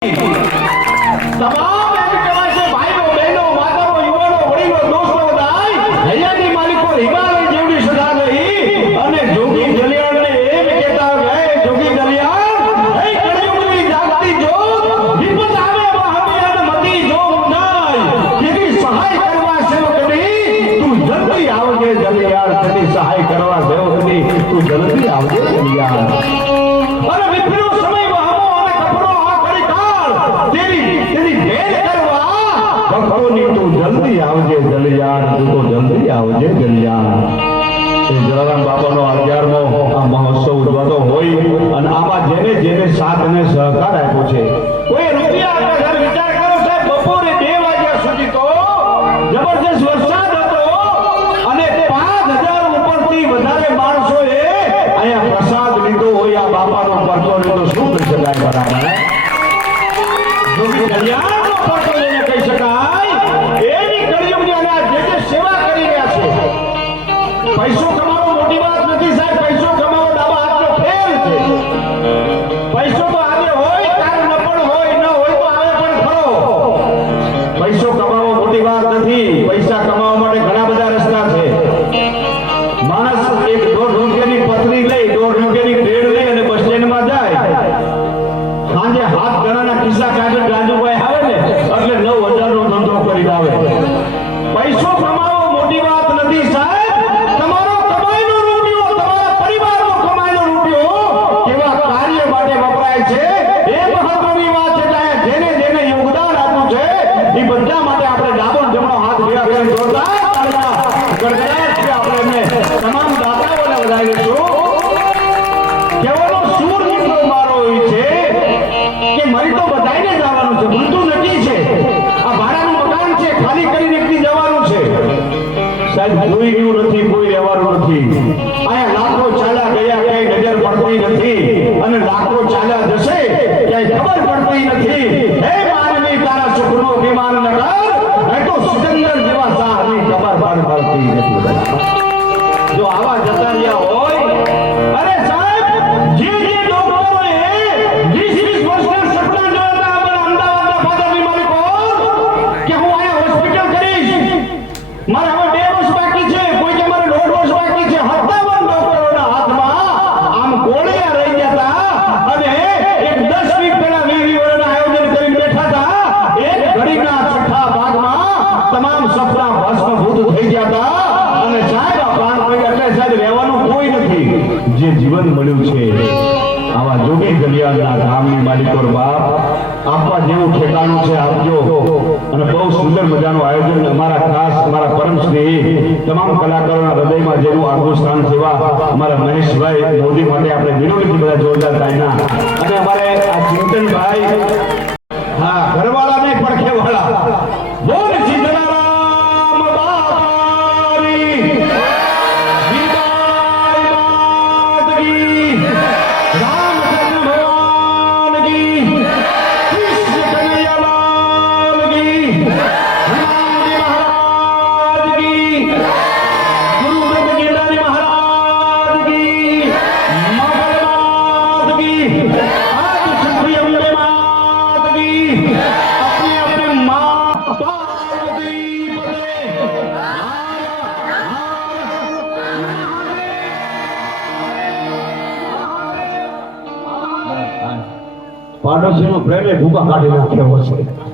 તમામ એમ કહેવાય છે ભાઈઓ બહેનો માતાઓ યુવાનો વડીલો દોસ્તો દાય હૈયાની માલિકો હિમાલય જેવડી સદા રહી અને જોગી જલિયાણને એમ કહેતા હે જોગી જલિયાણ હે કળિયુગની જાગતી જોત વિપત આવે મહાબિયાન મતી જોગ નાય તેની સહાય કરવા સેવકની તું જલ્દી આવજે જલિયાણ તેની સહાય કરવા સેવકની તું જલ્દી આવજે જલિયાણ અને વિપરીત સમય ભક્તોની તું જલ્દી આવજે જલિયાણ તું તો જલ્દી આવજે જલિયાણ એ જલારામ બાપાનો 11મો આ મહોત્સવ ઉજવાતો હોય અને આમાં જેને જેને સાથ અને સહકાર આપ્યો છે કોઈ રૂપિયા આપે ઘર વિચાર કરો સાહેબ બપોરે 2 વાગ્યા સુધી તો જબરજસ્ત વરસાદ હતો અને 5000 ઉપરથી વધારે માણસોએ અહીંયા પ્રસાદ લીધો હોય આ બાપાનો પરચો લીધો શું કહી શકાય બરાબર જોગી કલ્યાણનો પરચો લઈને કહી શકાય એની કળિયુગની અંદર જે સેવા કરી રહ્યા છે પૈસો કમાવો મોટી વાત નથી સાહેબ પૈસો કમાવો ડાબા હાથનો ખેલ છે પૈસો તો આવે હોય કાલ ન પણ હોય ન હોય તો આવે પણ ખરો પૈસો કમાવો મોટી વાત નથી પૈસા કમાવા માટે ઘણા બધા રસ્તા છે માણસ એક 1.5 રૂપિયાની પથરી લઈ 1.5 રૂપિયાની બ્રેડ લઈ અને બસ સ્ટેન્ડમાં જાય સાંજે હાથ ગણાના કિસ્સા કાઢી ગાંજુભાઈ આવે ને એટલે 9000 નો ધંધો કરી આવે પૈસો કમાવો મોટી વાત નથી સાહેબ તમારો કમાઈનો રૂપિયો તમારા પરિવારનો કમાઈનો રૂપિયો કેવા કાર્ય માટે વપરાય છે એ મહત્વની વાત છે કે જેને જેને યોગદાન આપ્યું છે એ બધા માટે આપણે ડાબો જમણો હાથ ભેગા કરીને જોરદાર તાળીઓ ગડગડાટ કે આપણે એમને તમામ દાતાઓને વધાવીશું કેવાનો સૂર નીકળો મારો હોય છે કે મરી તો બધાઈને જવાનું છે મૃત્યુ નક્કી છે આ ભાડાનું મકાન છે ખાલી કરીને એકથી જવાનું છે સાહેબ કોઈ રહ્યું નથી કોઈ રહેવાનું નથી અહીંયા લાખો ચાલ્યા ગયા ક્યાંય નજર પડતી નથી અને લાખો ચાલ્યા જશે ક્યાંય ખબર પડતી નથી હે માનવી તારા સુખનો અભિમાન ન કર નહીં તો સિકંદર જેવા શાહની ખબર પણ પડતી નથી જો આવા જતા રહ્યા હોય અરે સાહેબ જે ડોક્ટરોએ 20 વર્ષના સપના જોયા હતા અમારા અમદાવાદના ફાધરની માલિકો કે હું અહીંયા હોસ્પિટલ કરીશ મારે હવે 2 વર્ષ બાકી છે કોઈ કે મારે 1.5 વર્ષ બાકી છે 57 ડોક્ટરોના હાથમાં આમ ગોળિયા રહી ગયા હતા અને એક 10 વીક પહેલા 20 વર્ષના આયોજન કરીને બેઠા હતા એક ઘડીના છઠ્ઠા ભાગમાં તમામ સપના ભસ્મભૂત થઈ ગયા હતા અને સાહેબ આ પ્રાણ પડ્યા એટલે સાહેબ રહેવાનું કોઈ નથી જે જીવન મળ્યું છે આવા જોગી કલ્યાણના ધામની માલિકો બાપ આપવા જેવું ઠેકાણું છે આપજો અને બહુ સુંદર મજાનું આયોજન અમારા ખાસ અમારા પરમ સ્નેહી તમામ કલાકારોના હૃદયમાં જેવું આગવું સ્થાન સેવા અમારા મહેશભાઈ મોદી માટે આપણે વિનોદથી બધા જોરદાર તાઈના અને અમારે આ ચિંતનભાઈ હા ઘરવાળા ને પડખેવાળા બોલ સીતારામ બાપાની પાડોશીનો પ્રેમે ભૂકા કાઢી નાખ્યો છે